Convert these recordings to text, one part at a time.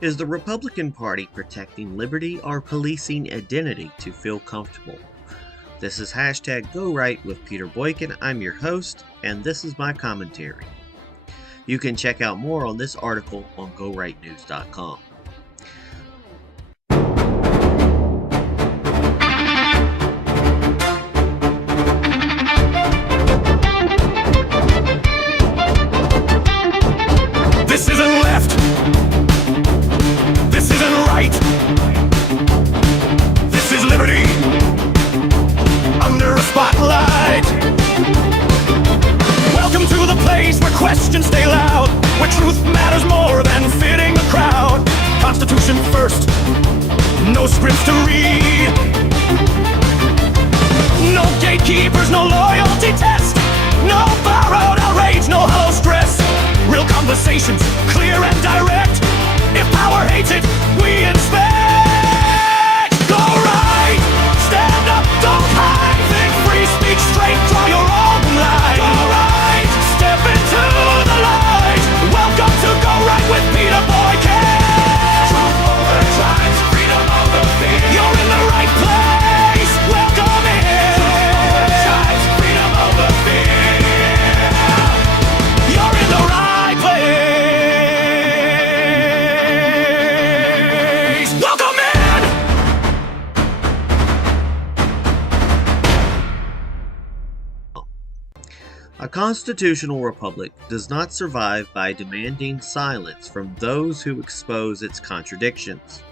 Is the Republican Party protecting liberty or policing identity to feel comfortable? This is hashtag Go Right with Peter Boykin. I'm your host, and this is my commentary. You can check out more on this article on GoRightNews.com. This isn't left. This isn't right. This is liberty under a spotlight. Welcome to the place where questions stay loud, where truth matters more than fitting the crowd. Constitution first, no scripts to read. No gatekeepers, no loyalty test. No borrowed outrage, no hollow stress. Real conversations, clear and direct. If power hates it, we inspect. Go right, stand up, don't hide. Think free, speak straight, draw your own line. Go right, step into the light. Welcome to Go Right with Peter Boykin. Truth over tribes, freedom over fear. You're in the right place, welcome in. Truth over tribes, freedom over fear. You're in the right place. Welcome in. A constitutional republic does not survive by demanding silence from those who expose its contradictions.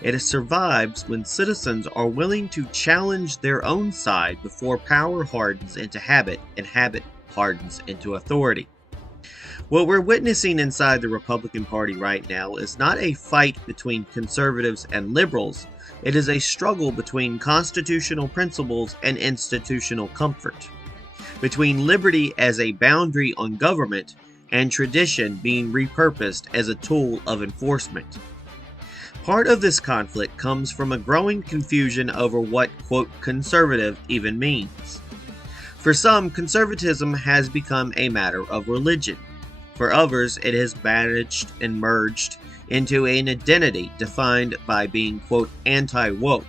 It survives when citizens are willing to challenge their own side before power hardens into habit and habit hardens into authority. What we're witnessing inside the Republican Party right now is not a fight between conservatives and liberals. It is a struggle between constitutional principles and institutional comfort, between liberty as a boundary on government and tradition being repurposed as a tool of enforcement. Part of this conflict comes from a growing confusion over what, quote, conservative even means. For some, conservatism has become a matter of religion. For others, it has managed and merged into an identity defined by being, quote, anti-woke,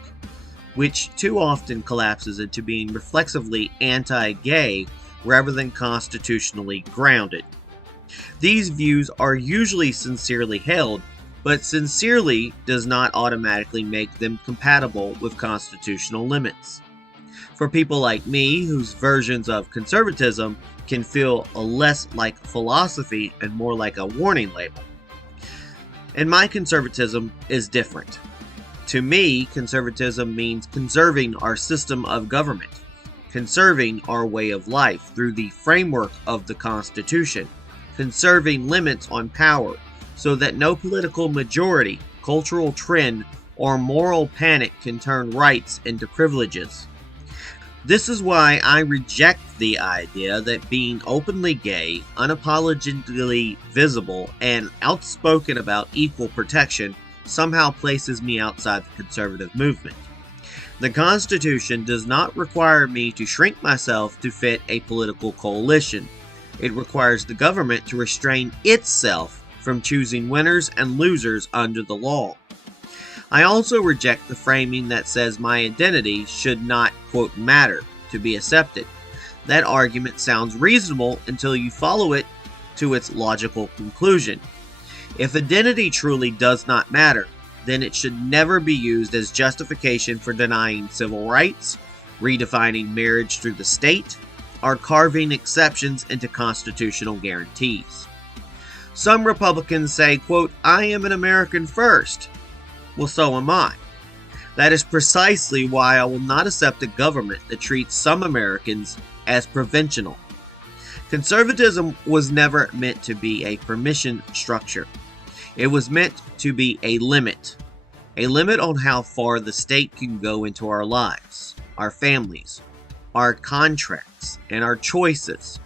which too often collapses into being reflexively anti-gay rather than constitutionally grounded. These views are usually sincerely held, but sincerely does not automatically make them compatible with constitutional limits. For people like me, whose versions of conservatism can feel less like philosophy and more like a warning label. And my conservatism is different. To me, conservatism means conserving our system of government, conserving our way of life through the framework of the Constitution, conserving limits on power so that no political majority, cultural trend, or moral panic can turn rights into privileges. This is why I reject the idea that being openly gay, unapologetically visible, and outspoken about equal protection somehow places me outside the conservative movement. The Constitution does not require me to shrink myself to fit a political coalition. It requires the government to restrain itself from choosing winners and losers under the law. I also reject the framing that says my identity should not, quote, matter to be accepted. That argument sounds reasonable until you follow it to its logical conclusion. If identity truly does not matter, then it should never be used as justification for denying civil rights, redefining marriage through the state, or carving exceptions into constitutional guarantees. Some Republicans say, quote, I am an American first. Well, so am I. That is precisely why I will not accept a government that treats some Americans as provincial. Conservatism was never meant to be a permission structure. It was meant to be a limit on how far the state can go into our lives, our families, our contracts, and our choices.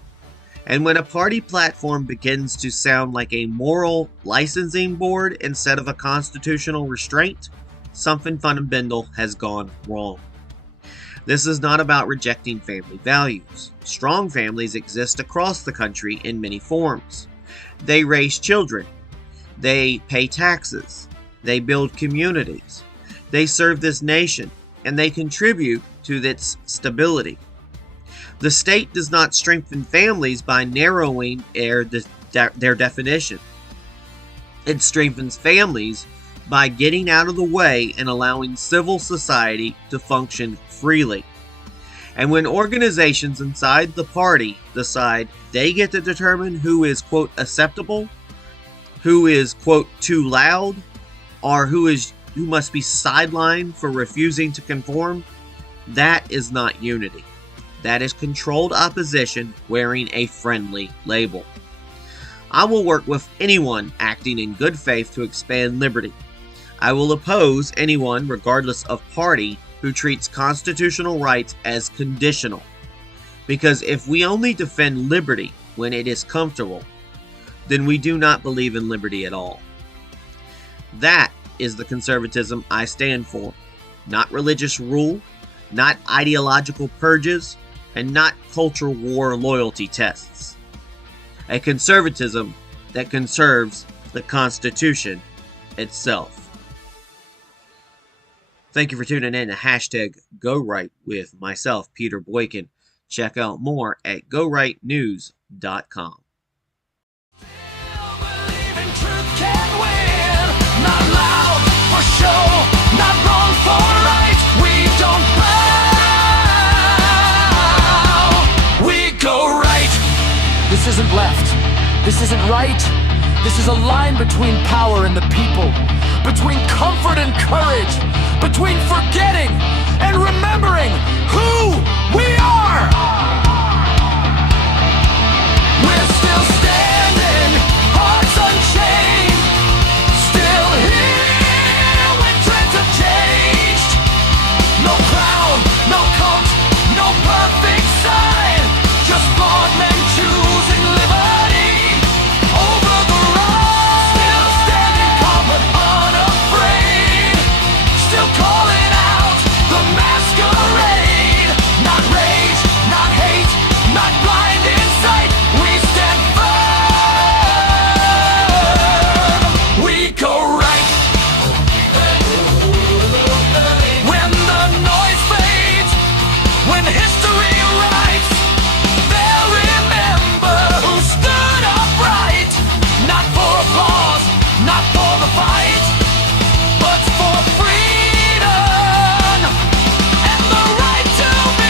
And when a party platform begins to sound like a moral licensing board instead of a constitutional restraint, something fundamental has gone wrong. This is not about rejecting family values. Strong families exist across the country in many forms. They raise children. They pay taxes. They build communities. They serve this nation, and they contribute to its stability. The state does not strengthen families by narrowing their definition. It strengthens families by getting out of the way and allowing civil society to function freely. And when organizations inside the party decide they get to determine who is, quote, acceptable, who is, quote, too loud, or who must be sidelined for refusing to conform, that is not unity. That is controlled opposition wearing a friendly label. I will work with anyone acting in good faith to expand liberty. I will oppose anyone, regardless of party, who treats constitutional rights as conditional. Because if we only defend liberty when it is comfortable, then we do not believe in liberty at all. That is the conservatism I stand for. Not religious rule, not ideological purges, and not culture war loyalty tests. A conservatism that conserves the Constitution itself. Thank you for tuning in to #GoRight with myself, Peter Boykin. Check out more at gorightnews.com. Not loud for show, not wrong for right. We don't bow. We go right. This isn't left. This isn't right. This is a line between power and the people, between comfort and courage, between forgetting and remembering who we are. We're still standing, hearts unchained. Still here when trends have changed. No crown, no coat, no perfect sign. Just flawed men choosing liberty over the right. Still standing calm but unafraid. Still calling out the masquerade. Not rage, not hate, not blind in sight. We stand firm. We go right. When the noise fades, when history writes, they'll remember who stood upright. Not for applause, not for the fight, but for freedom and the right to be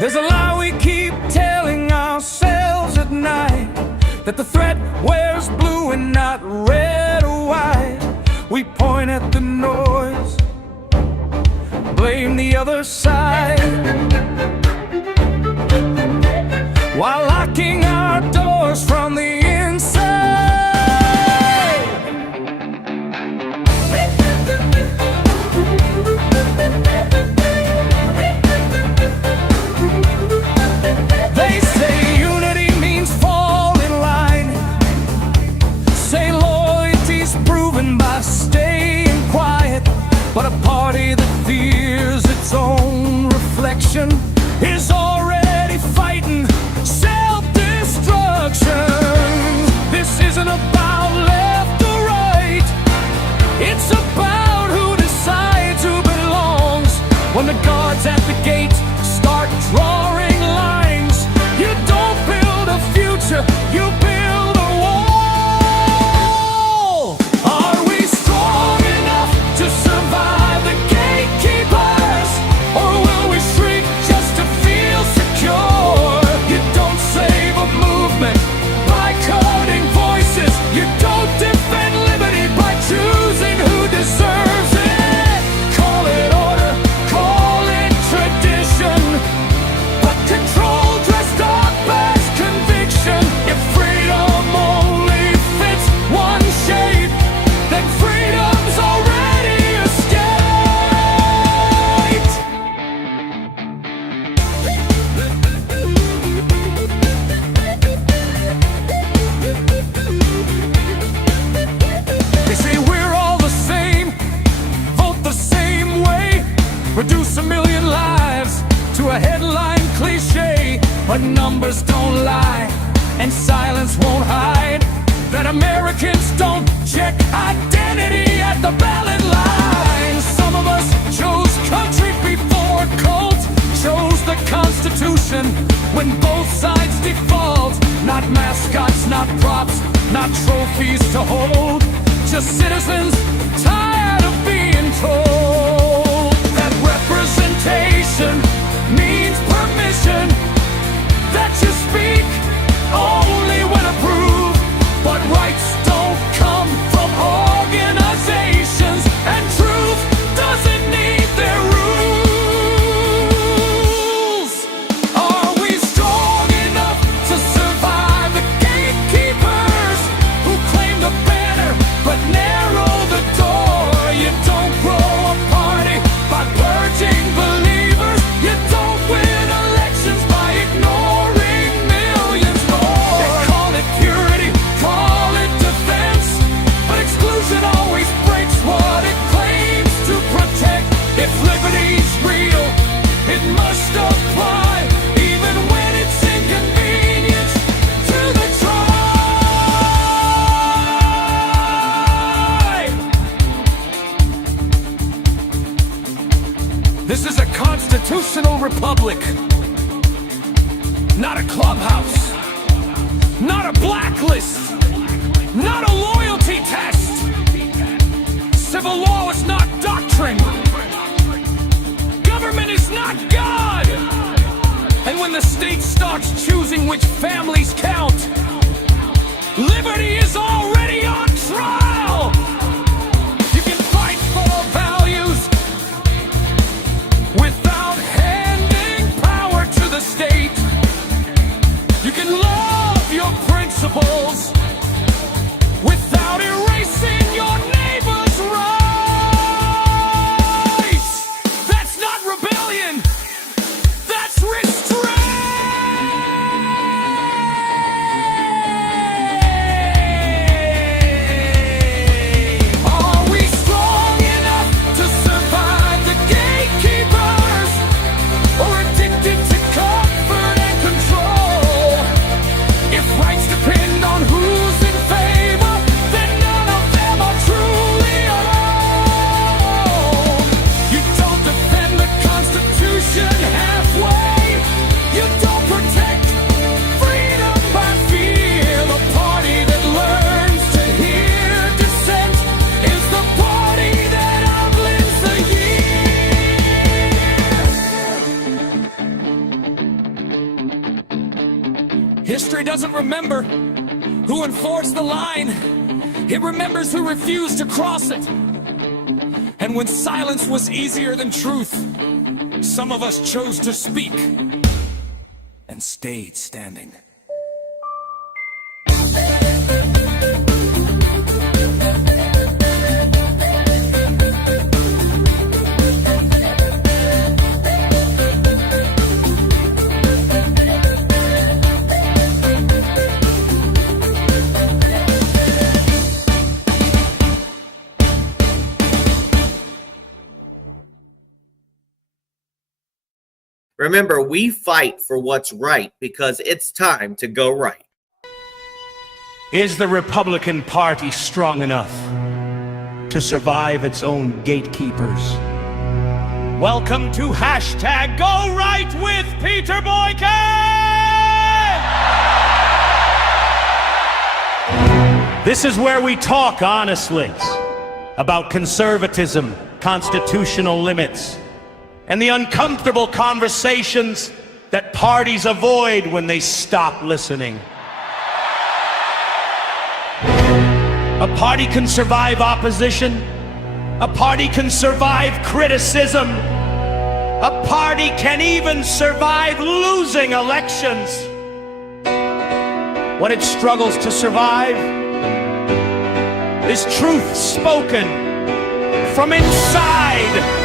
There's a lie we keep telling ourselves at night, that the threat wears blue and not red or white. We point at the noise, blame the other side, while locking our doors from the inside. They say unity means fall in line. Say loyalty's proven by staying quiet. But a party that fears its own reflection is already fighting self-destruction. This isn't about left or right. It's about who decides who belongs. When the guards at the gate start drawing lines, you don't build a future, you build a wall. Are we strong enough to survive the gatekeepers? Or will we shrink just to feel secure? You don't save a movement by cutting voices. You don't defend numbers don't lie, and silence won't hide that Americans don't check identity at the ballot line. Some of us chose country before cult, chose the Constitution when both sides default. Not mascots, not props, not trophies to hold, just citizens tired of being told that representation means permission, that you speak only when approved, but rights don't come from organizations, and truth doesn't need their rules. Are we strong enough to survive the gatekeepers who claim the banner but narrow the door? You don't grow a party by purging believers. You don't win elections by ignoring millions more. They call it purity, call it defense, but exclusion always breaks what it claims to protect. If liberty's real, it must apply, even when it's inconvenient to the tribe. This is a constitutional republic, not a clubhouse, not a blacklist, not a loyalty test. Civil law is not doctrine. Government is not God. And when the state starts choosing which families count, liberty is already on trial. You can fight for values without handing power to the state. You can love your principles without erasing your neighbor's rights. That's not rebellion, that's restraint. Are we strong enough to survive the gatekeepers, or addicted to comfort and control? If rights depend on who's in favor, then none of them are truly alone. You don't defend the Constitution halfway. You don't protect freedom by fear. The party that learns to hear dissent is the party that outlives the year. History doesn't remember who enforced the line. It remembers who refused to cross it. And when silence was easier than truth, some of us chose to speak and stayed standing. Remember, we fight for what's right because it's time to go right. Is the Republican Party strong enough to survive its own gatekeepers? Welcome to hashtag Go Right with Peter Boykin! This is where we talk honestly about conservatism, constitutional limits, and the uncomfortable conversations that parties avoid when they stop listening. A party can survive opposition. A party can survive criticism. A party can even survive losing elections. What it struggles to survive is truth spoken from inside.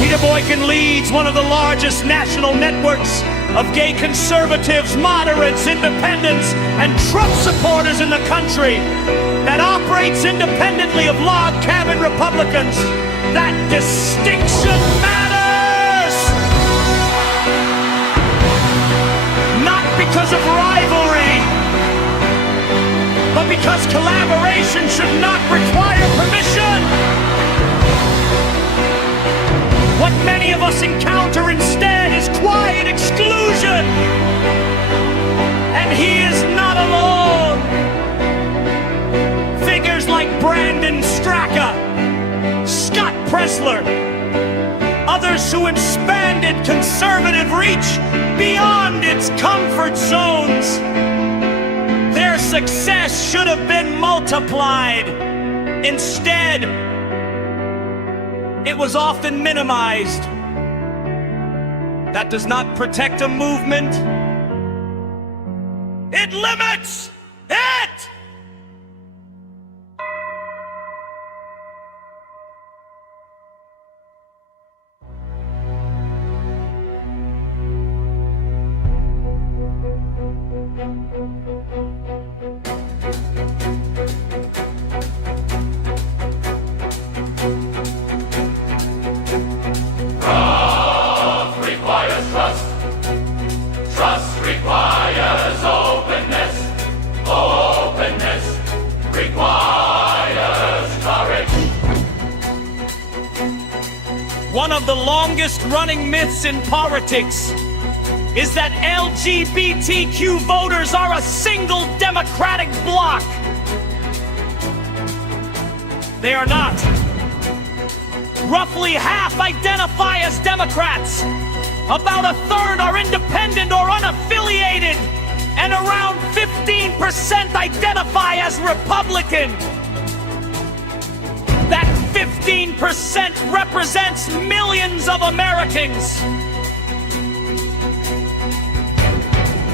Peter Boykin Boykin leads one of the largest national networks of gay conservatives, moderates, independents, and Trump supporters in the country that operates independently of log cabin Republicans. That distinction matters! Not because of rivalry, but because collaboration should not require permission. What many of us encounter instead is quiet exclusion. And he is not alone. Figures like Brandon Straka, Scott Presler, others who expanded conservative reach beyond its comfort zones. Their success should have been multiplied. Instead, it was often minimized. That does not protect a movement. It limits it! Trust requires openness. Openness requires courage. One of the longest running myths in politics is that LGBTQ voters are a single democratic bloc. They are not. Roughly half identify as Democrats. About a third are independent or unaffiliated, and around 15% identify as Republican. That 15% represents millions of Americans.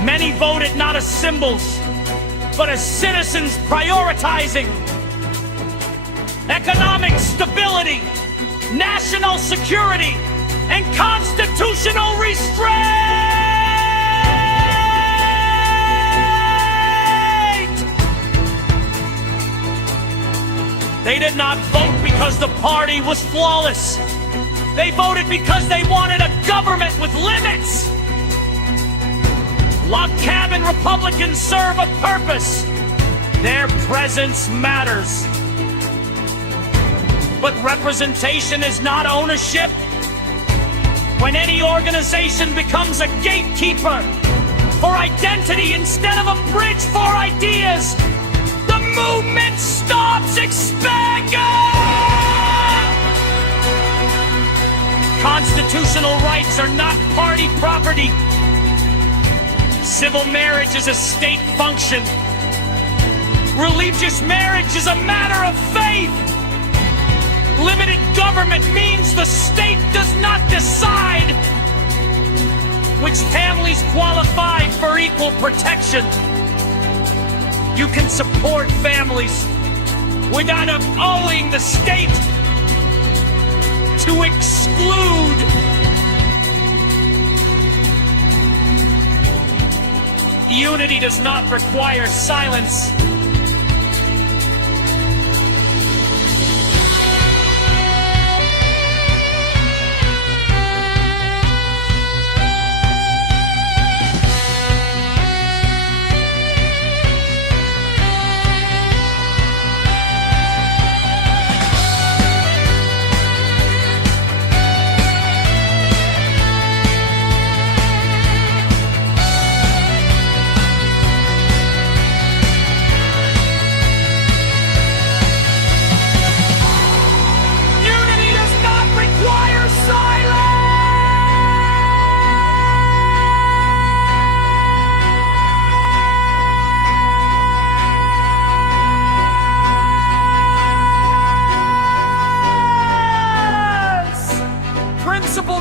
Many voted not as symbols, but as citizens prioritizing economic stability, national security, and constitutional restraint! They did not vote because the party was flawless. They voted because they wanted a government with limits. Log cabin Republicans serve a purpose. Their presence matters. But representation is not ownership. When any organization becomes a gatekeeper for identity instead of a bridge for ideas, the movement stops expanding! Constitutional rights are not party property. Civil marriage is a state function. Religious marriage is a matter of faith. Limited government means the state does not decide which families qualify for equal protection. You can support families without owing the state to exclude. Unity does not require silence.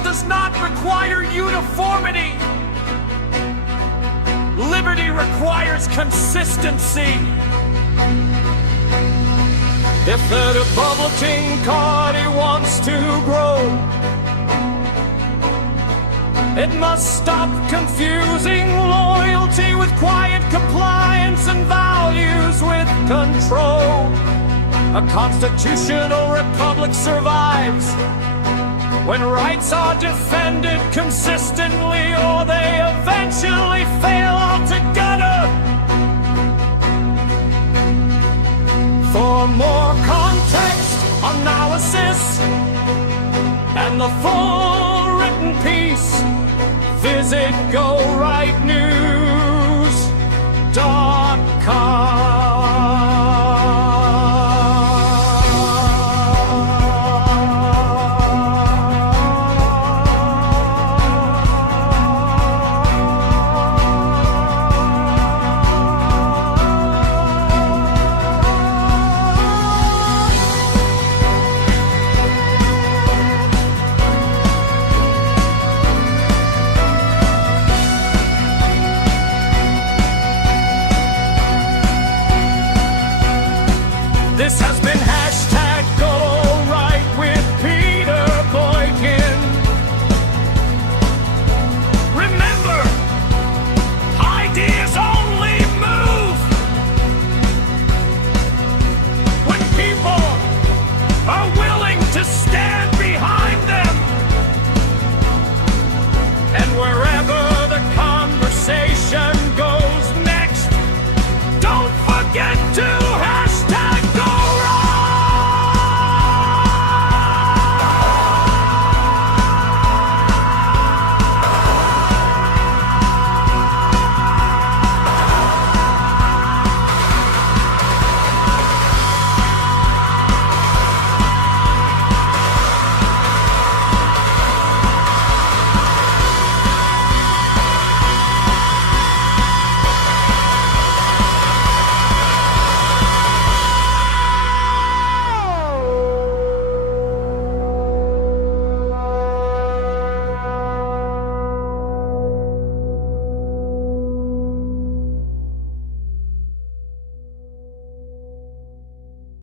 Does not require uniformity. Liberty requires consistency. If the Republican Party wants to grow, It must stop confusing loyalty with quiet compliance and values with control. A constitutional republic survives when rights are defended consistently, or they eventually fail altogether. For more context, analysis, and the full written piece, visit